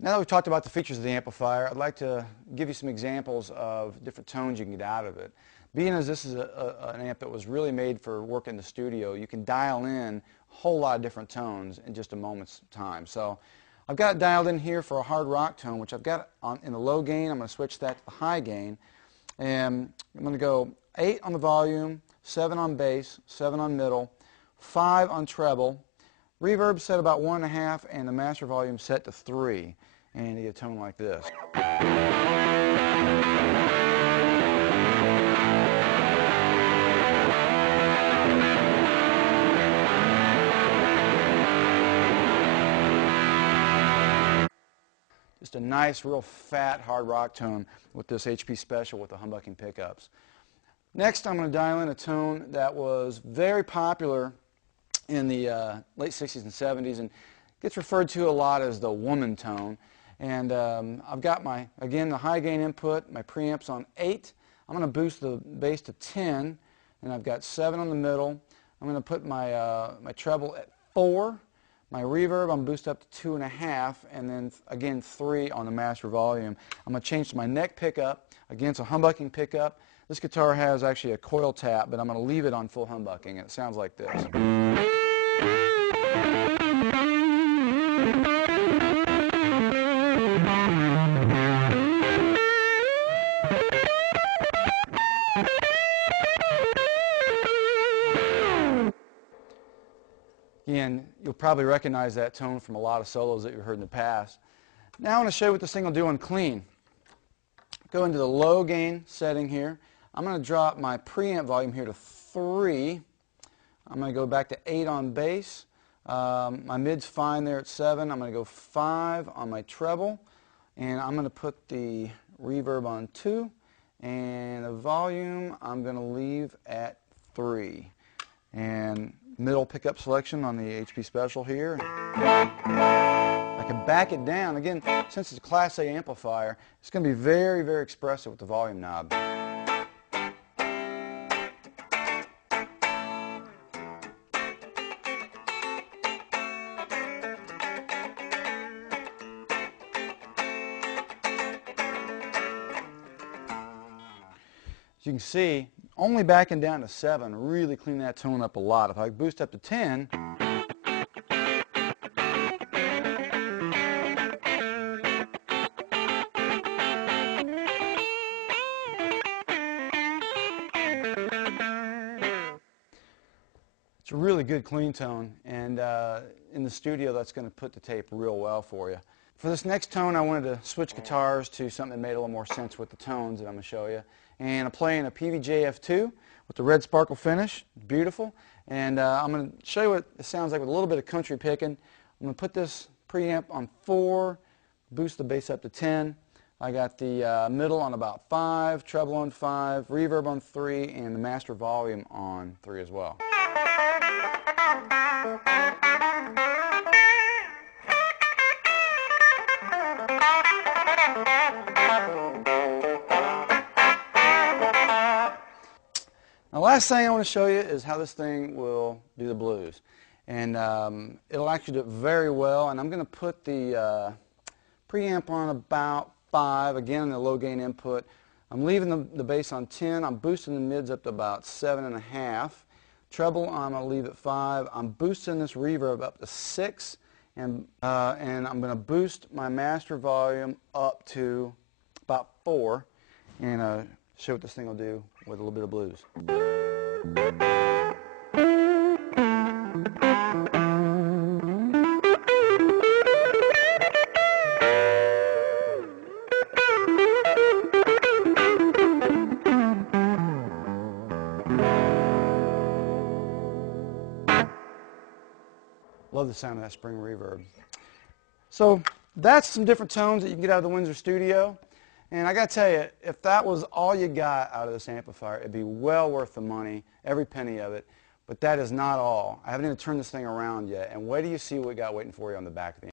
Now that we've talked about the features of the amplifier, I'd like to give you some examples of different tones you can get out of it. Being as this is an amp that was really made for work in the studio, you can dial in a whole lot of different tones in just a moment's time. So I've got it dialed in here for a hard rock tone, which I've got in the low gain. I'm going to switch that to the high gain. And I'm going to go 8 on the volume, 7 on bass, 7 on middle, 5 on treble, reverb set about 1.5, and the master volume set to 3. And you get a tone like this. Just a nice, real fat, hard rock tone with this HP Special with the humbucking pickups. Next, I'm going to dial in a tone that was very popular in the late 60s and 70s and gets referred to a lot as the woman tone. And I've got again, the high gain input, my preamps on 8. I'm going to boost the bass to 10, and I've got 7 on the middle. I'm going to put my treble at 4. My reverb, I'm boosted up to 2.5, and then again 3 on the master volume. I'm going to change to my neck pickup. Again, it's a humbucking pickup. This guitar has actually a coil tap, but I'm going to leave it on full humbucking, and it sounds like this. Again, you'll probably recognize that tone from a lot of solos that you've heard in the past. Now I want to show you what this thing will do on clean. Go into the low gain setting here. I'm going to drop my preamp volume here to 3. I'm going to go back to 8 on bass. My mid's fine there at 7. I'm going to go 5 on my treble. And I'm going to put the reverb on 2. And the volume I'm going to leave at 3. And middle pickup selection on the HP Special here. I can back it down. Again, since it's a Class A amplifier, it's going to be very, very expressive with the volume knob. As you can see, only backing down to 7 really clean that tone up a lot. If I boost up to 10, it's a really good clean tone, and in the studio that's going to put the tape real well for you. For this next tone, I wanted to switch guitars to something that made a little more sense with the tones that I'm going to show you. And I'm playing a Peavey WNDSR with the red sparkle finish. Beautiful. And I'm going to show you what it sounds like with a little bit of country picking. I'm going to put this preamp on 4, boost the bass up to 10. I got the middle on about 5, treble on 5, reverb on 3, and the master volume on 3 as well. Now, the last thing I want to show you is how this thing will do the blues. And it'll actually do it very well. And I'm going to put the preamp on about 5, again in the low gain input. I'm leaving the bass on 10. I'm boosting the mids up to about 7.5. Treble, I'm going to leave at 5. I'm boosting this reverb up to 6. And I'm going to boost my master volume up to about 4. And show what this thing will do with a little bit of blues. Love the sound of that spring reverb. So that's some different tones that you can get out of the Windsor Studio. And I got to tell you, if that was all you got out of this amplifier, it'd be well worth the money, every penny of it. But that is not all. I haven't even turned this thing around yet. And wait till you see what we got waiting for you on the back of the